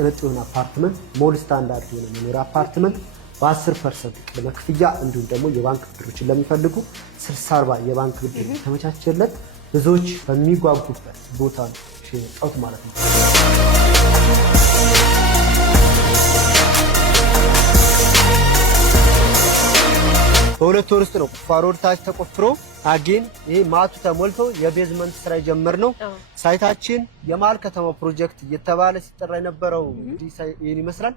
ቅንጡ የሆነ አፓርትመንት ሞል ስታንዳርድ የሆነ መኖሪያ አፓርትመንት በ10% ቅድመ ክፍያ እንዲሁም ደግሞ የባንክ ብድሮችን ለሚፈልጉ 60/40 የባንክ ብድር ተመቻቸለት ብዙዎች በሚጓጉበት ቦታ ነው የመጣሁት ማለት ነው። በሁለት ወር ውስጥ ነው ቁፋሮ ታች ተቆፍሮ አጌን ይሄ ማቱ ተሞልቶ የቤዝመንት ስራ የጀመርነው። ሳይታችን የመሃል ከተማ ፕሮጀክት እየተባለ ሲጠራ የነበረው እንግዲህ ይሄን ይመስላል።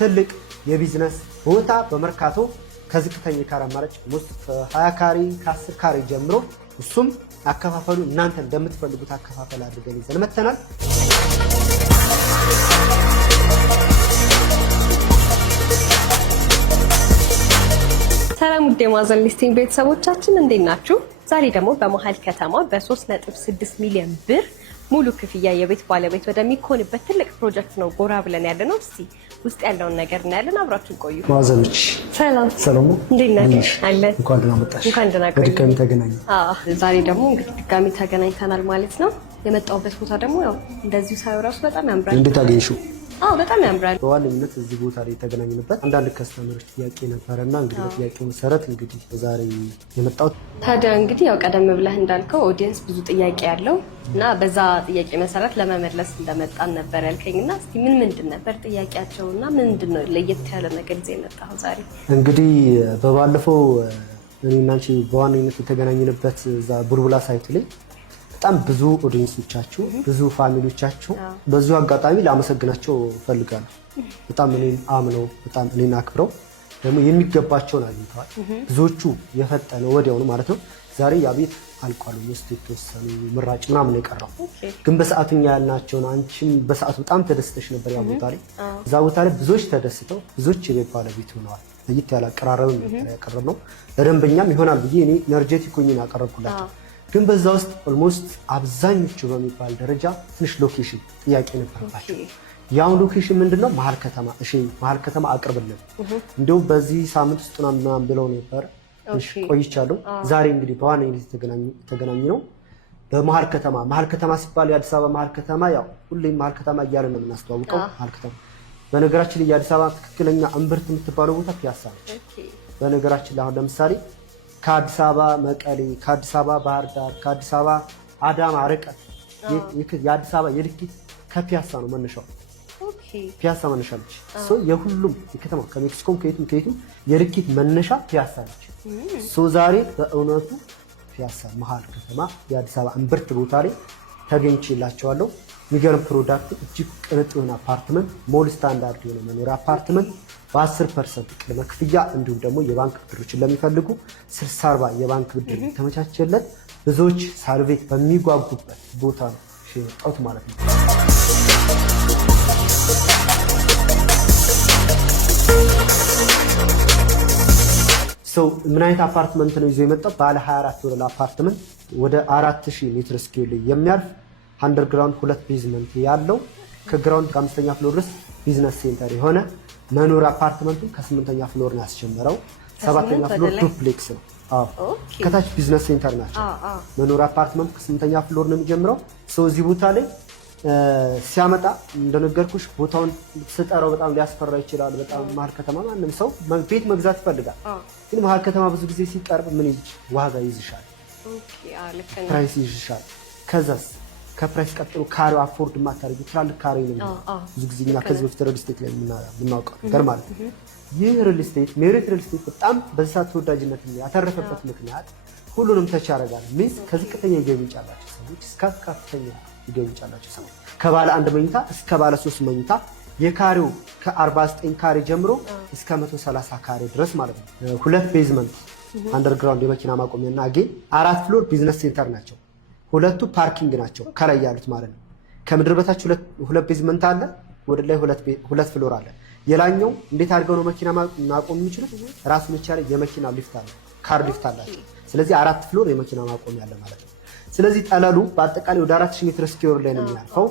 ትልቅ የቢዝነስ ቦታ በመርካቶ ከዝቅተኛ ካሬ አማራጭ ውስጥ ከ20 ካሬ ከ10 ካሬ ጀምሮ እሱም አከፋፈሉ እናንተ እንደምትፈልጉት አከፋፈል አድርገን ይዘን መተናል። ሰላም ውድ የማዕዘን ሊስቲንግ ቤተሰቦቻችን እንዴት ናችሁ? ዛሬ ደግሞ በመሃል ከተማ በ3.6 ሚሊዮን ብር ሙሉ ክፍያ የቤት ባለቤት ወደሚኮንበት ትልቅ ፕሮጀክት ነው ጎራ ብለን ያለነው። እስቲ ውስጥ ያለውን ነገር እናያለን። አብራችሁን ቆዩ። ማዘምች ሰላም ሰላም፣ እንዴት ነሽ? አለን። እንኳን ደህና መጣሽ። እንኳን ደህና ቆይ። ድጋሚ ተገናኘን። ዛሬ ደግሞ እንግዲህ ድጋሚ ተገናኝተናል ማለት ነው። የመጣሁበት ቦታ ደግሞ ያው እንደዚሁ ሳይው ራሱ በጣም ያምራል። እንዴት አገኘሽው? በጣም ያምራል። በዋነኝነት እዚህ ቦታ ላይ የተገናኘንበት አንዳንድ ከስተመሮች ጥያቄ ነበረና እንግዲህ በጥያቄው መሰረት እንግዲህ ዛሬ የመጣሁት ታዲያ እንግዲህ ያው ቀደም ብለህ እንዳልከው ኦዲየንስ ብዙ ጥያቄ ያለው እና በዛ ጥያቄ መሰረት ለመመለስ እንደመጣን ነበር ያልከኝና እስቲ ምንድን ነበር ጥያቄያቸውና ምንድነው ለየት ያለ ነገር ይዘህ የመጣኸው ዛሬ? እንግዲህ በባለፈው እኔና አንቺ በዋነኝነት የተገናኘንበት እዛ ቡልቡላ ሳይት ላይ በጣም ብዙ ኦዲየንሶቻችሁ ብዙ ፋሚሊዎቻችሁ በዚሁ አጋጣሚ ላመሰግናቸው ፈልጋለሁ። በጣም እኔን አምነው በጣም እኔን አክብረው ደግሞ የሚገባቸውን አግኝተዋል። ብዙዎቹ የፈጠነ ወዲያውኑ ማለት ነው። ዛሬ ያ ቤት አልቋል። ውስጥ የተወሰኑ ምራጭ ምናምን የቀረው ግን በሰዓቱኛ ያልናቸው ነው። አንቺም በሰዓቱ በጣም ተደስተሽ ነበር ያ ቦታ ላይ። እዛ ቦታ ላይ ብዙዎች ተደስተው ብዙዎች የቤት ባለቤት ሆነዋል። ለየት ያለ አቀራረብም ነበር ያቀረብነው። ለደንበኛም ይሆናል ብዬ እኔ ኤነርጄቲክ ሆኜ አቀረብኩላቸው። ግን በዛ ውስጥ ኦልሞስት አብዛኞቹ በሚባል ደረጃ ትንሽ ሎኬሽን ጥያቄ ነበረባቸው። ያው ሎኬሽን ምንድነው መሃል ከተማ። እሺ መሃል ከተማ አቅርብልን እንደው በዚህ ሳምንት ውስጥ ምናምን ብለው ነበር። እሺ ቆይቻለሁ። ዛሬ እንግዲህ በዋነኝነት የተገናኘ ነው በመሃል ከተማ። መሃል ከተማ ሲባል የአዲስ አበባ መሃል ከተማ ያው ሁሌም መሃል ከተማ እያለ ነው የምናስተዋውቀው። መሃል ከተማ በነገራችን ላይ የአዲስ አበባ ትክክለኛ እምብርት የምትባለው ቦታ ፒያሳ ነው። በነገራችን ላይ አሁን ለምሳሌ ከአዲስ አበባ መቀሌ፣ ከአዲስ አበባ ባህር ዳር፣ ከአዲስ አበባ አዳማ ርቀት የአዲስ አበባ የልኪት ከፒያሳ ነው መነሻው። ፒያሳ መነሻ ነች። የሁሉም የከተማ ከሜክሲኮም ከየቱም የልኪት መነሻ ፒያሳ ነች። ዛሬ በእውነቱ ፒያሳ መሃል ከተማ የአዲስ አበባ እምብርት ቦታ ላይ ተገኝቼላቸዋለሁ። የሚገርም ፕሮዳክት እጅግ ቅንጡ የሆነ አፓርትመንት ሞል ስታንዳርድ የሆነ መኖሪያ አፓርትመንት በ10% ቅድመ ክፍያ እንዲሁም ደግሞ የባንክ ብድሮችን ለሚፈልጉ 60/40 የባንክ ብድር ተመቻቸለት ብዙዎች ሳልቬት በሚጓጉበት ቦታ ነው የመጣሁት ማለት ነው። ምን አይነት አፓርትመንት ነው ይዞ የመጣው? ባለ 24 ወለል አፓርትመንት ወደ 4000 ሜትር ስኩዌር ላይ የሚያርፍ አንደርግራውንድ 2 ቤዝመንት ያለው ከግራውንድ ከ5ኛ ፍሎር ድረስ ቢዝነስ ሴንተር የሆነ መኖሪያ አፓርትመንቱ ከ8ኛ ፍሎር ነው ያስጀመረው። 7ኛ ፍሎር ዱፕሌክስ ነው። ከታች ቢዝነስ ሴንተር ናቸው። መኖሪያ አፓርትመንቱ ከ8ኛ ፍሎር ነው የሚጀምረው። እዚህ ቦታ ላይ ሲያመጣ እንደነገርኩሽ ቦታውን ስጠራው በጣም ሊያስፈራ ይችላል። በጣም መሀል ከተማ ማንም ሰው ቤት መግዛት ይፈልጋል። ግን መሀል ከተማ ብዙ ጊዜ ሲቀርብ ምን ዋጋ ይዝሻል፣ ፕራይስ ይዝሻል። ከዛስ ከፕራይስ ቀጥሎ ካሬው አፎርድ ማታረጉ ትላልቅ ካሬ ነው ብዙ ጊዜ እና ከዚህ በፊት ሪል ስቴት ላይ የምናውቀው ነገር ማለት ነው። ይህ ሪል ስቴት ሜሪት ሪል ስቴት በጣም በዚህ ሰዓት ተወዳጅነት ያተረፈበት ምክንያት ሁሉንም ተች ያደርጋል። ሚስ ከዝቅተኛ ገቢ ያላቸው ሰዎች እስከ ከፍተኛ ገቢ ያላቸው ሰዎች ከባለ 1 መኝታ እስከ ባለ 3 መኝታ የካሬው ከ49 ካሬ ጀምሮ እስከ 130 ካሬ ድረስ ማለት ነው። 2 ቤዝመንት አንደርግራውንድ የመኪና ማቆሚያና አጌን 4 ፍሎር ቢዝነስ ሴንተር ናቸው። 2ቱ ፓርኪንግ ናቸው ከላይ ያሉት ማለት ነው። ከምድር በታች 2 ቤዝመንት አለ፣ ወደ ላይ 2 ፍሎር አለ። የላኛው እንዴት አድርገው ነው መኪና ማቆም የሚችሉት? ራሱን የቻለ የመኪና ሊፍት አለ፣ ካር ሊፍት አላቸው። ስለዚህ 4 ፍሎር የመኪና ማቆሚያ አለ ማለት ነው። ስለዚህ ጠለሉ በአጠቃላይ ወደ 4000 ሜትር ስኩዌር ላይ ነው የሚያርፈው።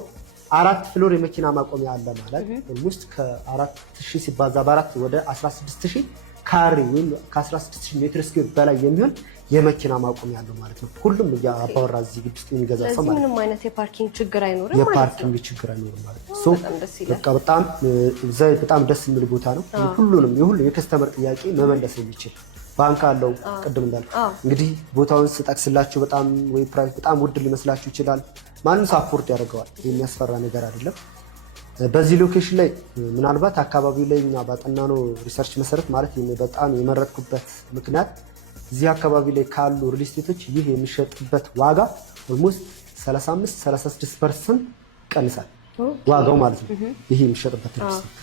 4 ፍሎር የመኪና ማቆሚያ አለ ማለት ውስጥ ከ4000 ሲባዛ በ4 ወደ 16000 ካሬ ወይም ከ16000 ሜትር ስኩዌር በላይ የሚሆን የመኪና ማቆም ያለው ማለት ነው። ሁሉም አባወራ እዚህ ግቢ ውስጥ የሚገዛ ሰው ማለት ነው። ምንም አይነት የፓርኪንግ ችግር አይኖርም ማለት ነው። የፓርኪንግ ችግር አይኖርም ማለት ነው። በቃ በጣም ደስ የሚል ቦታ ነው። ሁሉንም የከስተመር ጥያቄ መመለስ የሚችል ባንክ አለው። ቅድም እንዳልኩ እንግዲህ ቦታውን ስጠቅስላችሁ በጣም ወይ ፕራይስ በጣም ውድ ሊመስላችሁ ይችላል። ማንም ሳፖርት ያደርገዋል። የሚያስፈራ ነገር አይደለም። በዚህ ሎኬሽን ላይ ምናልባት አካባቢው ላይ እኛ ባጠናነው ሪሰርች መሰረት ማለት በጣም የመረጥኩበት ምክንያት እዚህ አካባቢ ላይ ካሉ ሪል ስቴቶች ይህ የሚሸጥበት ዋጋ ኦልሞስት 35-36% ይቀንሳል ዋጋው ማለት ነው። ይሄ የሚሸጥበት ሪል ስቴት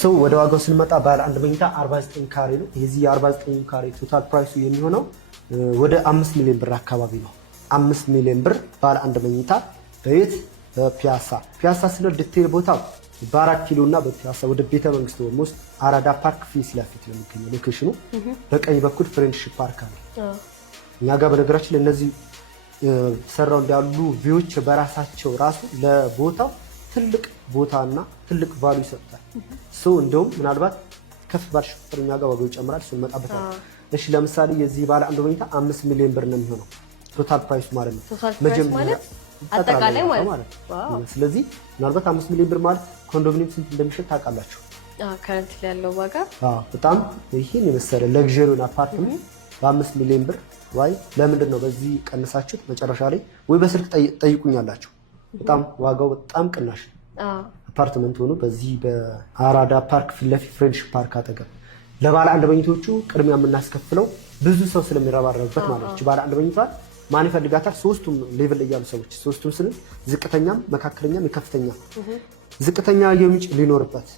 ሰው ወደ ዋጋው ስንመጣ ባለ አንድ መኝታ 49 ካሬ ነው። የዚህ 49 ካሬ ቶታል ፕራይሱ የሚሆነው ወደ 5 ሚሊዮን ብር አካባቢ ነው። 5 ሚሊዮን ብር ባለ አንድ መኝታ በየት ፒያሳ ስለ ዲቴል ቦታው በ4 ኪሎ እና በፒያሳ ወደ ቤተ መንግስት ውስጥ አራዳ ፓርክ ፊት ለፊት ነው የሚገኘው ሎኬሽኑ። በቀኝ በኩል ፍሬንድሺፕ ፓርክ አለ። እኛ ጋር በነገራችን ላይ እነዚህ ተሰራው እንዳሉ ቪዎች በራሳቸው ራሱ ለቦታው ትልቅ ቦታና ትልቅ ቫሉ ይሰጣል። ሰው እንደውም ምናልባት ከፍ ባልሽ ቁጥር እኛ ጋር ዋጋው ይጨምራል። እሱን መጣበታል። እሺ ለምሳሌ የዚህ ባለ አንድ መኝታ 5 ሚሊዮን ብር ነው የሚሆነው ቶታል ፕራይስ ማለት ነው። መጀመሪያ አጠቃላይ ማለት ነው። ስለዚህ ምናልባት 5 ሚሊዮን ብር ማለት ኮንዶሚኒየም ስንት እንደሚሸጥ ታውቃላችሁ? ከረንት ያለው ዋጋ በጣም ይሄን የመሰለ ለግዠሪውን አፓርትመንት በ5 ሚሊዮን ብር ወይ ለምንድን ነው በዚህ ቀንሳችሁት? መጨረሻ ላይ ወይ በስልክ ጠይቁኛላችሁ። በጣም ዋጋው በጣም ቅናሽ አፓርትመንት ሆኖ በዚህ በአራዳ ፓርክ ፊት ለፊት ፍሬንድሺፕ ፓርክ አጠገብ ለባለ አንድ መኝቶቹ ቅድሚያ የምናስከፍለው ብዙ ሰው ስለሚረባረብበት ማለት ነው። ባለ አንድ መኝታ ማን ይፈልጋታል? ሶስቱም ሌቭል ላይ ያሉ ሰዎች ሶስቱም ስንል ዝቅተኛም፣ መካከለኛም፣ የከፍተኛ ዝቅተኛ የሚጭ ሊኖርበት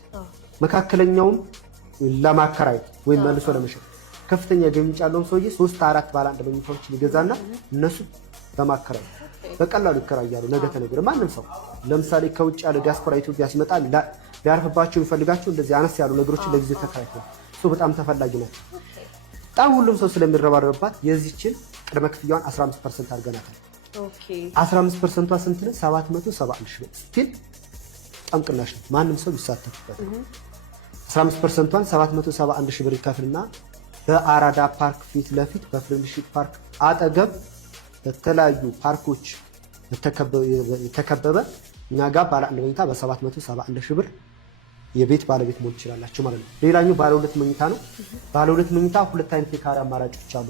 መካከለኛውም ለማከራየት ወይም መልሶ ለመሸጥ ከፍተኛ ገሚጭ ያለውን ሰውዬ 3-4 ባለ አንድ መኝታዎችን ይገዛና እነሱ በማከራየት በቀላሉ ይከራያሉ። ነገ ተነገረ ማንም ሰው ለምሳሌ ከውጭ ያለ ዲያስፖራ ኢትዮጵያ ሲመጣ ሊያርፍባቸው የሚፈልጋቸው እንደዚህ አነስ ያሉ ነገሮችን ለጊዜው ተከራይተው በጣም ተፈላጊ ናቸው። በጣም ሁሉም ሰው ስለሚረባረብባት የዚችን ቅድመ ክፍያዋን 15% አድርገናታል። 15%ቷ ስንት ነው? 771 ሺህ ስቲል በጣም ቅናሽ ነው። ማንም ሰው ይሳተፍበት። 15%ቷን 771 ሺህ ብር ይከፍልና በአራዳ ፓርክ ፊት ለፊት በፍሬንድሺፕ ፓርክ አጠገብ በተለያዩ ፓርኮች የተከበበ እኛ ጋር ባለ አንድ መኝታ በ771 ሺህ ብር የቤት ባለቤት መሆን ትችላላችሁ ማለት ነው። ሌላኛው ባለ ሁለት መኝታ ነው። ባለ ሁለት መኝታ ሁለት አይነት የካሬ አማራጮች አሉ።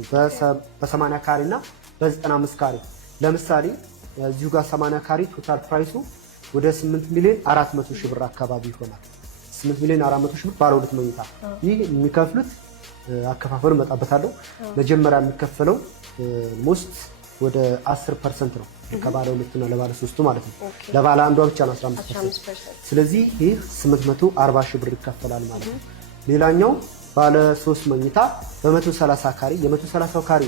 በ80 ካሬ እና በ95 ካሬ። ለምሳሌ እዚሁ ጋር 80 ካሬ ቶታል ፕራይሱ ወደ 8 ሚሊዮን 400 ሺህ ብር አካባቢ ይሆናል። 8 ሚሊዮን 400 ሺህ ብር ባለ ሁለት መኝታ። ይህ የሚከፍሉት አከፋፈሉ መጣበታለሁ። መጀመሪያ የሚከፈለው ሞስት ወደ 10% ነው ከባለ ሁለቱና ለባለ ሶስቱ ማለት ነው። ለባለ አንዷ ብቻ ነው 15%። ስለዚህ ይህ 840 ሺህ ብር ይከፈላል ማለት ነው። ሌላኛው ባለ 3 መኝታ በ130 ካሬ የ130 ካሬ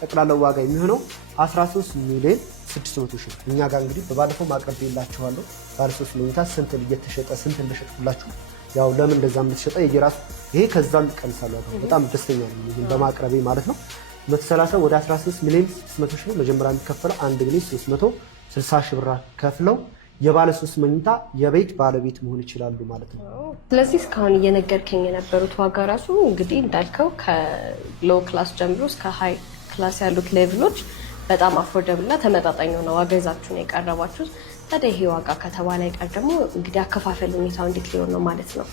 ጠቅላላ ዋጋ የሚሆነው 13 ሚሊዮን 600 ሺህ። እኛ ጋር እንግዲህ በባለፈው ማቅረብ የላችኋለሁ ባለ 3 መኝታ ስንት እየተሸጠ ስንት እንደሸጥኩላችሁ ያው ለምን እንደዛ እንደተሸጠ የራሱ ይሄ ከዛም ይቀንሳል። በጣም ደስተኛ ነኝ ይሄን በማቅረቤ ማለት ነው። 130 ወደ 13 ሚሊዮን 600 ሺህ መጀመሪያ የሚከፈለው 1 ሚሊዮን 360 ሺህ ብር ከፍለው የባለ 3 መኝታ የቤት ባለቤት መሆን ይችላሉ ማለት ነው። ስለዚህ እስካሁን እየነገርከኝ የነበሩት ዋጋ ራሱ እንግዲህ እንዳልከው ከሎው ክላስ ጀምሮ እስከ ሃይ ክላስ ያሉት ሌቭሎች በጣም አፎርደብል እና ተመጣጣኝ ነው ዋጋ ይዛችሁ ነው የቀረባችሁት። ታዲያ ይሄ ዋጋ ከተባለ አይቀር ደግሞ እንግዲህ አከፋፈል ሁኔታው እንዴት ሊሆን ነው ማለት ነው?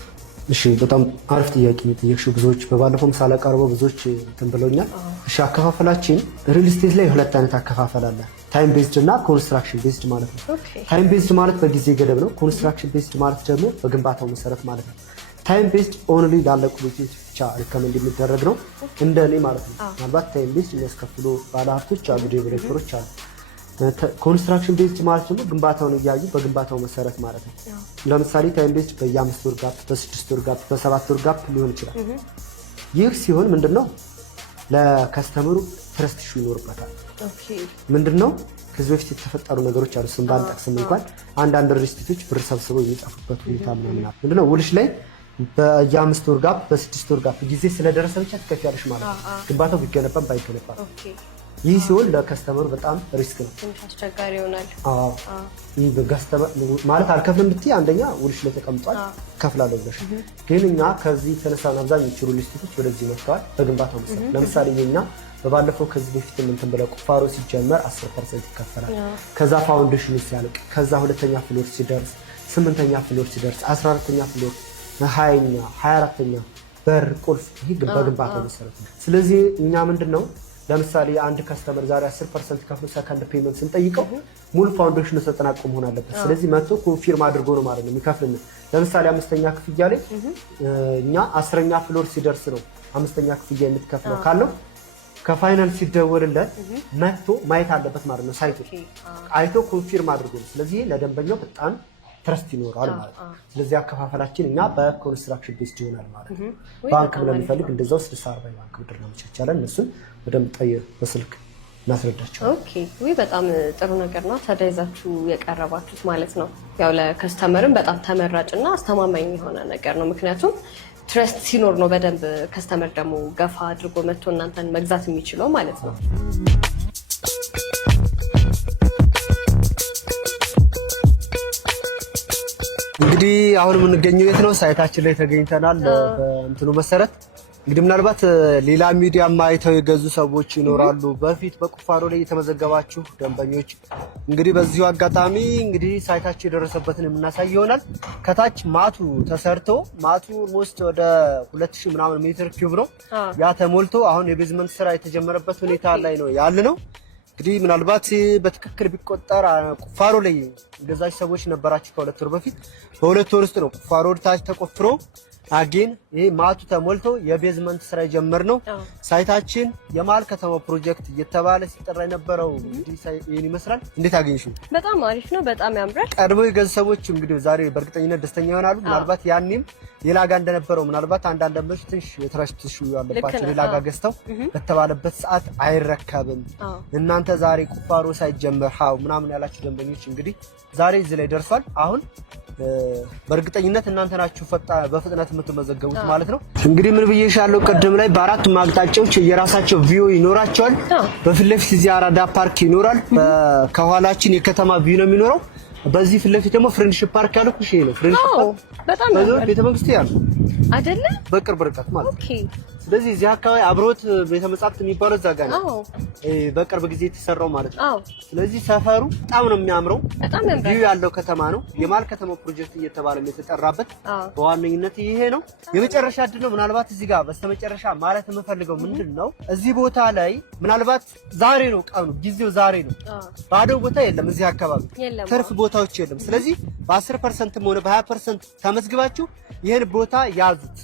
እሺ በጣም አሪፍ ጥያቄ ነው የጠየቅሽው። ብዙዎች በባለፈውም ሳላቀርበው ብዙዎች እንትን ብለውኛል። እሺ አከፋፈላችን ሪል ስቴት ላይ ሁለት አይነት አከፋፈል አለ። ታይም ቤዝድ እና ኮንስትራክሽን ቤዝድ ማለት ነው። ታይም ቤዝድ ማለት በጊዜ ገደብ ነው። ኮንስትራክሽን ቤዝድ ማለት ደግሞ በግንባታው መሰረት ማለት ነው። ታይም ቤዝድ ኦንሊ ላለቁ ቤቶች ብቻ ሪከመንድ የሚደረግ ነው እንደኔ ማለት ነው። ምናልባት ታይም ቤዝድ የሚያስከፍሉ ባለሀብቶች አሉ፣ ዴቨሎፐሮች አሉ። ኮንስትራክሽን ቤዝድ ማለት ደግሞ ግንባታውን እያዩ በግንባታው መሰረት ማለት ነው። ለምሳሌ ታይም ቤዝድ በየ5 ወር ጋፕ፣ በ6 ወር ጋፕ፣ በ7 ወር ጋፕ ሊሆን ይችላል። ይህ ሲሆን ምንድነው ለከስተመሩ ትረስት ኢሹ ይኖርበታል። ምንድነው ከዚህ በፊት የተፈጠሩ ነገሮች አሉ። ስም ባልጠቅስም እንኳን አንዳንድ ሪስቲቶች ብር ሰብስበው የሚጠፉበት ሁኔታ ምንድነው ውልሽ ላይ በየ5 ወር ጋፕ፣ በ6 ወር ጋፕ ጊዜ ስለደረሰ ብቻ ትከፍያለሽ ማለት ነው። ግንባታው ቢገነባም ባይገነባም ይህ ሲሆን ለከስተመሩ በጣም ሪስክ ነው፣ ትንሽ አስቸጋሪ ይሆናል። ይህ በከስተመር ማለት አልከፍልም ብትይ አንደኛ ውልሽ ላይ ተቀምጧል ከፍላለሁ ብለሽ፣ ግን እኛ ከዚህ ተነሳን አብዛኞቹ ሪል ስቴቶች ወደዚህ መጥተዋል በግንባታው መሰረት። ለምሳሌ የኛ በባለፈው ከዚህ በፊት እንትን ብለው ቁፋሮ ሲጀመር 10% ይከፈላል። ከዛ ፋውንዴሽኑ ሲያልቅ፣ ከዛ ሁለተኛ ፍሎር ሲደርስ፣ 8ኛ ፍሎር ሲደርስ፣ 14ኛ ፍሎር፣ 20ኛ፣ 24ኛ በር ቁልፍ፣ ይህ በግንባታው መሰረት ነው። ስለዚህ እኛ ምንድነው ለምሳሌ አንድ ከስተመር ዛሬ 10% ከፍሎ ሰከንድ ፔመንት ስንጠይቀው ሙሉ ፋውንዴሽኑ ተጠናቆ መሆን አለበት። ስለዚህ መጥቶ ኮንፊርም አድርጎ ነው ማለት ነው የሚከፍልን። ለምሳሌ 5ኛ ክፍያ ላይ እኛ 10ኛ ፍሎር ሲደርስ ነው 5ኛ ክፍያ የምትከፍለው ካለው ከፋይናንስ ሲደወልለት መጥቶ ማየት አለበት ማለት ነው። ሳይቱ አይቶ ኮንፊርም አድርጎ ነው። ስለዚህ ለደንበኛው በጣም ትረስት ይኖራል ማለት ነው። ስለዚህ አከፋፈላችን እኛ በኮንስትራክሽን ቤዝድ ይሆናል ማለት ነው። ባንክ ለሚፈልግ እንደዛው 60-40 ባንክ ብድር ነው የሚቻቻለን። እነሱን በደንብ በስልክ እናስረዳቸው። ኦኬ ወይ በጣም ጥሩ ነገር ነው ተዳይዛችሁ የቀረባችሁት ማለት ነው። ያው ለከስተመርም በጣም ተመራጭና አስተማማኝ የሆነ ነገር ነው። ምክንያቱም ትረስት ሲኖር ነው በደንብ ከስተመር ደግሞ ገፋ አድርጎ መጥቶ እናንተን መግዛት የሚችለው ማለት ነው። እንግዲህ አሁን የምንገኘው የት ነው? ሳይታችን ላይ ተገኝተናል። በእንትኑ መሰረት እንግዲህ ምናልባት ሌላ ሚዲያ አይተው የገዙ ሰዎች ይኖራሉ። በፊት በቁፋሮ ላይ የተመዘገባችሁ ደንበኞች እንግዲህ በዚሁ አጋጣሚ እንግዲህ ሳይታችን የደረሰበትን የምናሳይ ይሆናል። ከታች ማቱ ተሰርቶ ማቱ ውስጥ ወደ 2000 ምናምን ሜትር ኪዩብ ነው ያ ተሞልቶ አሁን የቤዝመንት ስራ የተጀመረበት ሁኔታ ላይ ነው ያለ ነው። እንግዲህ ምናልባት በትክክል ቢቆጠር ቁፋሮ ላይ ገዛች ሰዎች ነበራችሁ ከ2 ወር በፊት። በ2 ወር ውስጥ ነው ቁፋሮ ታች ተቆፍሮ አጌን ይሄ ማቱ ተሞልቶ የቤዝመንት ስራ የጀመርነው። ሳይታችን የመሀል ከተማ ፕሮጀክት እየተባለ ሲጠራ የነበረው እንግዲህ ይሄን ይመስላል። እንዴት አገኘሽው? በጣም አሪፍ ነው፣ በጣም ያምራል። ቀድሞ የገዙ ሰዎች እንግዲህ ዛሬ በእርግጠኝነት ደስተኛ ይሆናሉ። ምናልባት ያኔም ሌላ ጋር እንደነበረው ምናልባት አንዳንድ ደንበኞች ትንሽ የትረስት ሹ ያለባቸው ሌላ ጋር ገዝተው በተባለበት ሰዓት አይረከብም እናንተ ዛሬ ቁፋሮ ሳይጀመር ሃው ምናምን ያላችሁ ደንበኞች እንግዲህ ዛሬ እዚህ ላይ ደርሷል። አሁን በእርግጠኝነት እናንተ ናችሁ በፍጥነት የምትመዘገቡት ማለት ነው። እንግዲህ ምን ብዬሻለሁ ቅድም ላይ በአራቱም አቅጣጫዎች የራሳቸው ቪው ይኖራቸዋል። በፊት ለፊት እዚህ አራዳ ፓርክ ይኖራል። ከኋላችን የከተማ ቪው ነው የሚኖረው። በዚህ ፊት ለፊት ደግሞ ፍሬንድሺፕ ፓርክ ያለው ኩሽ ነው። ፍሬንድሺፕ በጣም ቤተ መንግስት ያለው አይደለ? በቅርብ ርቀት ማለት ኦኬ። ስለዚህ እዚህ አካባቢ አብሮት ቤተ መጻሕፍት የሚባለው እዛ ጋር ነው። በቅርብ ጊዜ የተሰራው ማለት ነው። ስለዚህ ሰፈሩ በጣም ነው የሚያምረው። ቪው ያለው ከተማ ነው። የመሀል ከተማ ፕሮጀክት እየተባለ የተጠራበት በዋነኝነት ይሄ ነው። የመጨረሻ እድል ነው። ምናልባት እዚህ ጋር በስተመጨረሻ ማለት የምፈልገው ምንድን ነው እዚህ ቦታ ላይ ምናልባት ዛሬ ነው ቀኑ፣ ጊዜው ዛሬ ነው። ባዶ ቦታ የለም እዚህ አካባቢ ትርፍ ቦታዎች የለም። ስለዚህ በ10% ሆነ በ20% ተመዝግባችሁ ይሄን ቦታ ያዙት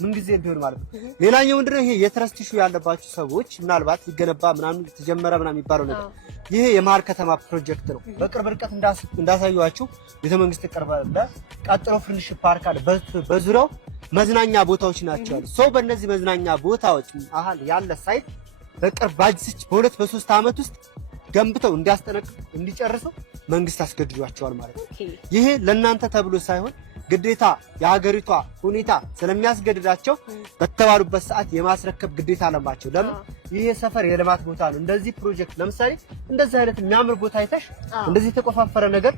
ምን ጊዜ ቢሆን ማለት ነው። ሌላኛው ምንድነው ይሄ የትረስት ኢሹ ያለባችሁ ሰዎች ምናልባት ይገነባ ምናምን ተጀመረ ምናምን የሚባለው ነገር ይሄ የመሀል ከተማ ፕሮጀክት ነው። በቅርብ ርቀት እንዳሳዩዋችሁ ቤተመንግስት ይቀርባል። ቀጥሎ ፍሬንድሺፕ ፓርክ አለ። በዙሪያው መዝናኛ ቦታዎች ናቸው። ሰው በእነዚህ መዝናኛ ቦታዎች አሁን ያለ ሳይት በቅርብ ባጅስች በ2-3 ዓመት ውስጥ ገንብተው እንዲያስጠነቅቁ እንዲጨርሰው መንግስት አስገድዷቸዋል ማለት ነው። ይሄ ለእናንተ ተብሎ ሳይሆን ግዴታ የሀገሪቷ ሁኔታ ስለሚያስገድዳቸው በተባሉበት ሰዓት የማስረከብ ግዴታ አለባቸው። ለምን? ይሄ ሰፈር የልማት ቦታ ነው። እንደዚህ ፕሮጀክት ለምሳሌ እንደዚህ አይነት የሚያምር ቦታ አይተሽ እንደዚህ የተቆፋፈረ ነገር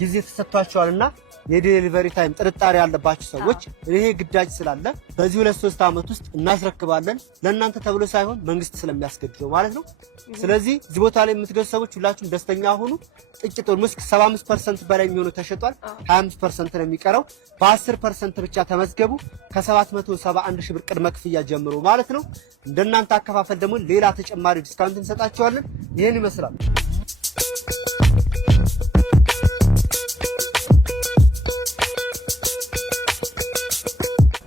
ጊዜ ተሰጥቷቸዋልና የዴሊቨሪ ታይም ጥርጣሬ ያለባችሁ ሰዎች ይሄ ግዳጅ ስላለ በዚህ 2-3 ዓመት ውስጥ እናስረክባለን። ለእናንተ ተብሎ ሳይሆን መንግስት ስለሚያስገድደው ማለት ነው። ስለዚህ እዚህ ቦታ ላይ የምትገዙ ሰዎች ሁላችሁም ደስተኛ ሁኑ። ጥቂት ሙስክ 75% በላይ የሚሆኑ ተሸጧል። 25% ነው የሚቀረው። በ10% ብቻ ተመዝገቡ። ከ771 ሺህ ብር ቅድመ ክፍያ ጀምሮ ማለት ነው። እንደናንተ አከፋፈል ደግሞ ሌላ ተጨማሪ ዲስካውንት እንሰጣቸዋለን። ይሄን ይመስላል።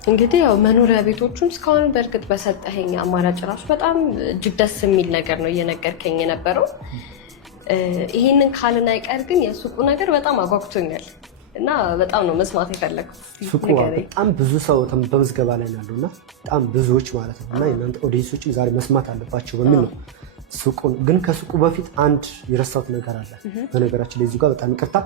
እንግዲህ ያው መኖሪያ ቤቶቹም እስካሁን በእርግጥ በሰጠኸኝ አማራጭ ራሱ በጣም እጅግ ደስ የሚል ነገር ነው እየነገርከኝ የነበረው። ይሄንን ካልን አይቀር ግን የሱቁ ነገር በጣም አጓጉቶኛል እና በጣም ነው መስማት የፈለኩት። ሱቁ በጣም ብዙ ሰው በምዝገባ ላይ ያለውና በጣም ብዙዎች ማለት ነው እና እናንተ ኦዲየንሶችን ዛሬ መስማት አለባቸው በሚል ነው ሱቁን ግን ከሱቁ በፊት አንድ የረሳሁት ነገር አለ። በነገራችን ላይ እዚህ ጋር በጣም ይቅርታ፣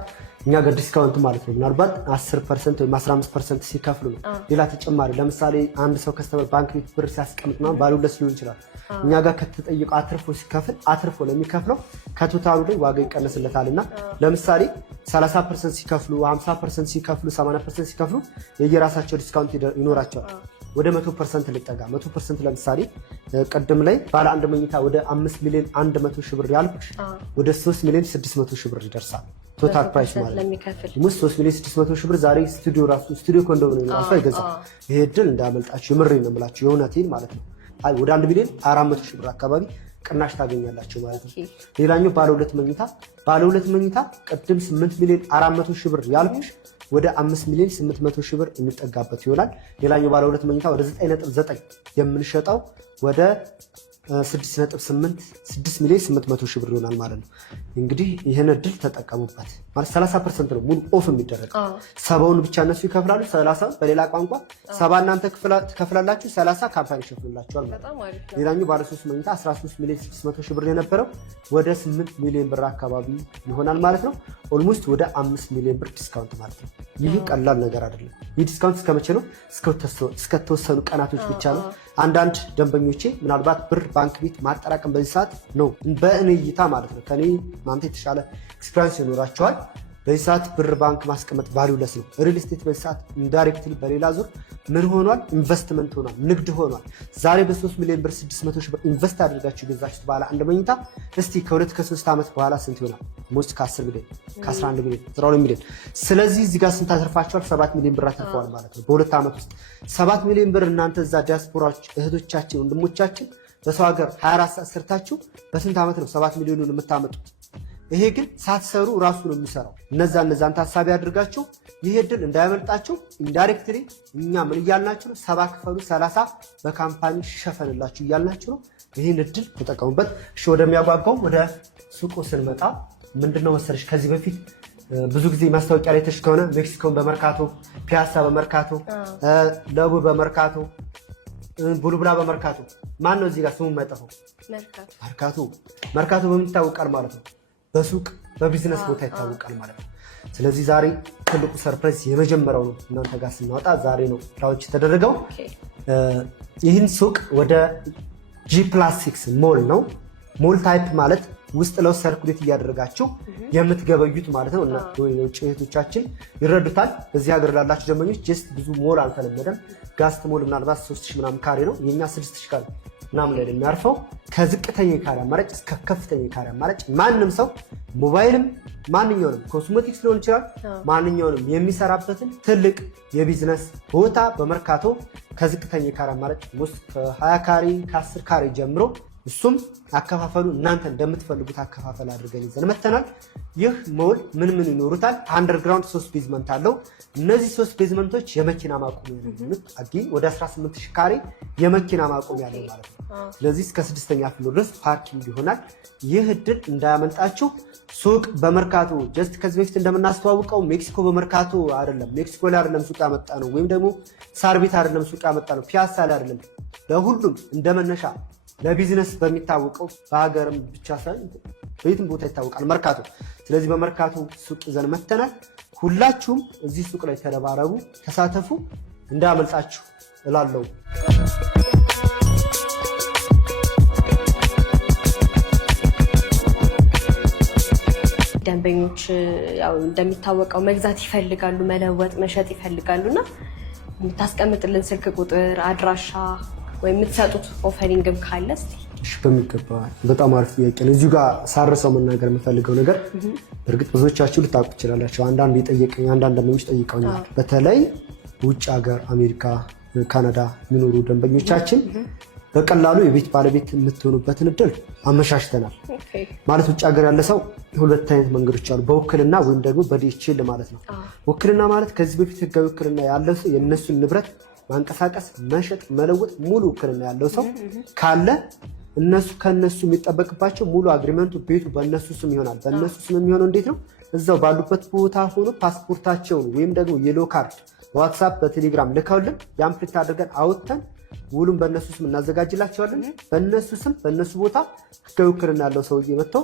እኛ ጋር ዲስካውንት ማለት ነው ምናልባት 10% ወይም 15% ሲከፍሉ ነው። ሌላ ተጨማሪ ለምሳሌ አንድ ሰው ከስተመር ባንክ ቤት ብር ሲያስቀምጥ ነው ባለ 2 ሊሆን ይችላል። እኛ ጋር ከተጠየቀው አትርፎ ሲከፍል አትርፎ ለሚከፍለው ከቶታሉ ላይ ዋጋ ይቀነስለታልና ለምሳሌ 30% ሲከፍሉ 50% ሲከፍሉ 80% ሲከፍሉ የየራሳቸው ዲስካውንት ይኖራቸዋል። ወደ 100% ልጠጋ 100% ለምሳሌ ቀደም ላይ ባለ አንድ መኝታ ወደ 5 ሚሊዮን 100 ሺህ ብር ያልኩሽ ወደ 3 ሚሊዮን 600 ሺህ ብር ይደርሳል። ቶታል ፕራይስ ማለት ነው 3 ሚሊዮን 600 ሺህ ብር። ዛሬ ስቱዲዮ ኮንዶሚኒየም ራሱ አይገዛም። ይሄ እድል እንዳያመልጣችሁ የምሬን ነው የምላችሁ የእውነቴን ማለት ነው። ወደ 1 ሚሊዮን 400 ሺህ ብር አካባቢ ቅናሽ ታገኛላችሁ ማለት ነው። ሌላኛው ባለ 2 መኝታ ቅድም 8 ሚሊዮን 400 ሺህ ብር ያልኩሽ ወደ 5 ሚሊዮን 800 ሺህ ብር የሚጠጋበት ይሆናል። ሌላኛው ባለ 2 መኝታ ወደ 9.9 የምንሸጠው ወደ 6 ሚሊዮን 800 ሺህ ብር ይሆናል ማለት ነው። እንግዲህ ይህን እድል ተጠቀሙበት ማለት 30% ነው ሙሉ ኦፍ የሚደረገው። 70ውን ብቻ እነሱ ይከፍላሉ፣ 30 በሌላ ቋንቋ 70 እናንተ ትከፍላላችሁ፣ 30 ካምፓኒ ይሸፍንላችኋል ማለት ነው። ሌላኛው ባለ 3 መኝታ 13 ሚሊዮን 600 ሺህ ብር የነበረው ወደ 8 ሚሊዮን ብር አካባቢ ይሆናል ማለት ነው። ኦልሞስት ወደ 5 ሚሊዮን ብር ዲስካውንት ማለት ነው። ይህ ቀላል ነገር አይደለም። ይህ ዲስካውንት እስከመቼ ነው? እስከተወሰኑ ቀናቶች ብቻ ነው። አንዳንድ ደንበኞቼ ምናልባት ብር ባንክ ቤት ማጠራቀም በዚህ ሰዓት ነው በእኔ እይታ ማለት ነው። ከኔ ማንተ የተሻለ ኤክስፒሪያንስ ይኖራቸዋል። በዚህ ሰዓት ብር ባንክ ማስቀመጥ ቫልዩለስ ነው። ሪል ስቴት በዚህ ሰዓት ኢንዳይሬክትሊ በሌላ ዙር ምን ሆኗል? ኢንቨስትመንት ሆኗል፣ ንግድ ሆኗል። ዛሬ በ3 ሚሊዮን ብር 600 ሺህ ብር ኢንቨስት አድርጋችሁ የገዛችሁት ባለ አንድ መኝታ እስቲ ከ2 ከ3 ዓመት በኋላ ስንት ይሆናል? ሞስት ከ10 ሚሊዮን ከ11 ሚሊዮን 12 ሚሊዮን። ስለዚህ እዚህ ጋር ስንት አትርፋችኋል? 7 ሚሊዮን ብር አትርፈዋል ማለት ነው በ2 ዓመት ውስጥ 7 ሚሊዮን ብር። እናንተ እዛ ዲያስፖራዎች እህቶቻችን ወንድሞቻችን በሰው ሀገር 24 ሰዓት ሰርታችሁ በስንት ዓመት ነው 7 ሚሊዮኑን የምታመጡት? ይሄ ግን ሳትሰሩ ራሱ ነው የሚሰራው። እነዛን ታሳቢ አድርጋችሁ ይሄ እድል እንዳያመልጣችሁ። ኢንዳይሬክትሊ እኛ ምን እያልናችሁ ነው? 70 ክፈሉ 30 በካምፓኒ ሸፈንላችሁ እያልናችሁ ነው። ይህን እድል ተጠቀሙበት። እሺ ወደሚያጓጓው ወደ ሱቁ ስንመጣ ምንድነው መሰለሽ ከዚህ በፊት ብዙ ጊዜ ማስታወቂያ ላይ ተሽ ከሆነ ሜክሲኮን በመርካቶ፣ ፒያሳ በመርካቶ፣ ለቡ በመርካቶ፣ ቡልቡላ በመርካቶ ማን ነው እዚህ ጋር ስሙ የማይጠፋው? መርካቶ በምን ይታወቃል ማለት ነው? በሱቅ በቢዝነስ ቦታ ይታወቃል ማለት ነው። ስለዚህ ዛሬ ትልቁ ሰርፕራይዝ የመጀመሪያው ነው እናንተ ጋር ስናወጣ ዛሬ ነው ላውንች የተደረገው። ይህን ሱቅ ወደ G+6 ሞል ነው። ሞል ታይፕ ማለት ውስጥ ለው ሰርኩሌት እያደረጋችሁ የምትገበዩት ማለት ነው። እና የውጭ እህቶቻችን ይረዱታል። በዚህ ሀገር ላላችሁ ደንበኞች ጀስት ብዙ ሞል አልተለመደም። ጋስት ሞል ምናልባት 3000 ምናምን ካሬ ነው። የኛ 6000 ካሬ ምናምን ላይ የሚያርፈው ከዝቅተኛ ካሬ አማራጭ እስከ ከፍተኛ ካሬ አማራጭ ማንም ሰው ሞባይልም ማንኛውንም ኮስሞቲክስ ሊሆን ይችላል ማንኛውንም የሚሰራበትን ትልቅ የቢዝነስ ቦታ በመርካቶ ከዝቅተኛ ካሬ አማራጭ ውስጥ ከ20 ካሬ ከ10 ካሬ ጀምሮ እሱም አከፋፈሉ እናንተ እንደምትፈልጉት አከፋፈል አድርገን ይዘን መተናል። ይህ ሞል ምን ይኖሩታል? አንደርግራውንድ 3 ቤዝመንት አለው። እነዚህ 3 ቤዝመንቶች የመኪና ማቆሚያ ነው የሚሆኑት። አጊን ወደ 18000 ካሬ የመኪና ማቆሚያ ያለው ማለት ነው። ስለዚህ እስከ 6ኛ ፍሎር ድረስ ፓርኪንግ ይሆናል። ይህ እድል እንዳያመልጣችሁ። ሱቅ በመርካቶ ጀስት ከዚህ በፊት እንደምናስተዋውቀው ሜክሲኮ በመርካቶ አይደለም። ሜክሲኮ ላይ አይደለም ሱቅ ያመጣ ነው፣ ወይም ደግሞ ሳር ቤት አይደለም ሱቅ ያመጣ ነው፣ ፒያሳ ላይ አይደለም። ለሁሉም እንደመነሻ ለቢዝነስ በሚታወቀው በሀገርም ብቻ ሳይሆን በየትም ቦታ ይታወቃል መርካቶ። ስለዚህ በመርካቶ ሱቅ ይዘን መተናል። ሁላችሁም እዚህ ሱቅ ላይ ተረባረቡ፣ ተሳተፉ፣ እንዳያመልጣችሁ እላለሁ። ደንበኞች ያው እንደሚታወቀው መግዛት ይፈልጋሉ፣ መለወጥ መሸጥ ይፈልጋሉና የምታስቀምጥልን ስልክ ቁጥር፣ አድራሻ ወይ የምትሰጡት ኦፈሪንግም ካለ እስቲ። እሺ በሚገባ በጣም አሪፍ ጥያቄ ነው። እዚሁ ጋር ሳርሰው መናገር የምፈልገው ነገር በእርግጥ ብዙዎቻችሁ ልታውቁ ትችላላችሁ። አንዳንድ ደንበኞች ጠይቀውኛል። በተለይ ውጭ ሀገር አሜሪካ፣ ካናዳ የሚኖሩ ደንበኞቻችን በቀላሉ የቤት ባለቤት የምትሆኑበትን እድል አመሻሽተናል። ማለት ውጭ ሀገር ያለ ሰው ሁለት አይነት መንገዶች አሉ። በውክልና ወይም ደግሞ በዲኤችኤል ማለት ነው። ውክልና ማለት ከዚህ በፊት ህጋዊ ውክልና ያለው ሰው የእነሱን ንብረት ማንቀሳቀስ፣ መሸጥ፣ መለወጥ ሙሉ ውክልና ያለው ሰው ካለ ከነሱ የሚጠበቅባቸው ሙሉ አግሪመንቱ ቤቱ በእነሱ ስም ይሆናል። በእነሱ ስም የሚሆነው እንዴት ነው? እዛው ባሉበት ቦታ ሆኖ ፓስፖርታቸውን ወይም ደግሞ የሎ ካርድ በዋትሳፕ በቴሌግራም ልከውልን ያን ፕሪንት አድርገን አውጥተን ውሉን በእነሱ ስም እናዘጋጅላቸዋለን። በእነሱ ስም በእነሱ ቦታ ህጋዊ ውክልና ያለው ሰውዬ መጥቶ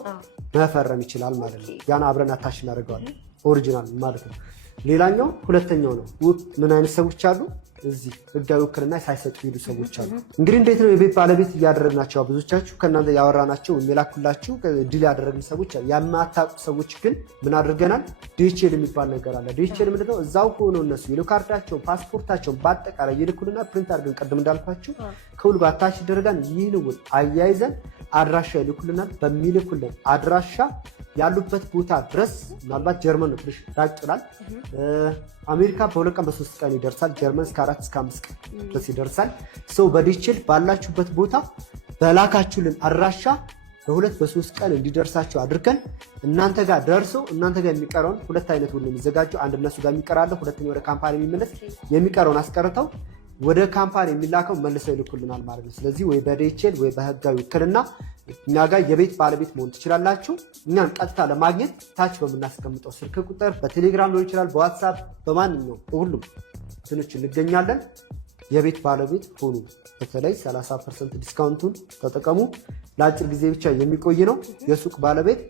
መፈረም ይችላል ማለት ነው። ያን አብረን አታች እናደርገዋለን ኦሪጂናል ማለት ነው። ሌላኛው ሁለተኛው ነው። ምን አይነት ሰዎች አሉ? እዚህ ህጋዊ ውክልና ሳይሰጡ ሄዱ ሰዎች አሉ። እንግዲህ እንዴት ነው የቤት ባለቤት እያደረግናቸው? ብዙዎቻችሁ ከእናንተ ያወራናቸው የሚላኩላችሁ ዲል ያደረግን ሰዎች አሉ። የማታውቁ ሰዎች ግን ምን አድርገናል? ዲኤችኤል የሚባል ነገር አለ። ዲኤችኤል ምንድነው? እዛው ሆነው እነሱ የሎ ካርዳቸውን ፓስፖርታቸውን በአጠቃላይ ይልኩልና ፕሪንት አድርገን ቅድም እንዳልኳችሁ ከሁሉ ጋር አታች ይደረጋል። ይህን ውል አያይዘን አድራሻ ይልኩልናል። በሚልኩልን አድራሻ ያሉበት ቦታ ድረስ ምናልባት ጀርመን ነው ትንሽ ራቅ ይላል። አሜሪካ በ2 ቀን በ3 ቀን ይደርሳል። ጀርመን እስከ 4 እስከ 5 ቀን ድረስ ይደርሳል። ሰው በዲኤችኤል ባላችሁበት ቦታ በላካችሁልን አድራሻ በ2 በ3 ቀን እንዲደርሳችሁ አድርገን እናንተ ጋር ደርሶ እናንተ ጋር የሚቀረውን ሁለት አይነት ውል ነው የሚዘጋጀው። አንድ እነሱ ጋር የሚቀራለ፣ ሁለተኛው ወደ ካምፓኒ የሚመለስ የሚቀረውን አስቀርተው ወደ ካምፓኒ የሚላከው መልሰው ይልኩልናል ማለት ነው። ስለዚህ ወይ በዲኤችኤል ወይ በህጋዊ ውክልና እኛ ጋር የቤት ባለቤት መሆን ትችላላችሁ። እኛን ቀጥታ ለማግኘት ታች በምናስቀምጠው ስልክ ቁጥር በቴሌግራም ሊሆን ይችላል፣ በዋትሳፕ በማንኛውም ሁሉም እንትኖች እንገኛለን። የቤት ባለቤት ሆኑ። በተለይ 30% ዲስካውንቱን ተጠቀሙ። ለአጭር ጊዜ ብቻ የሚቆይ ነው። የሱቅ ባለቤት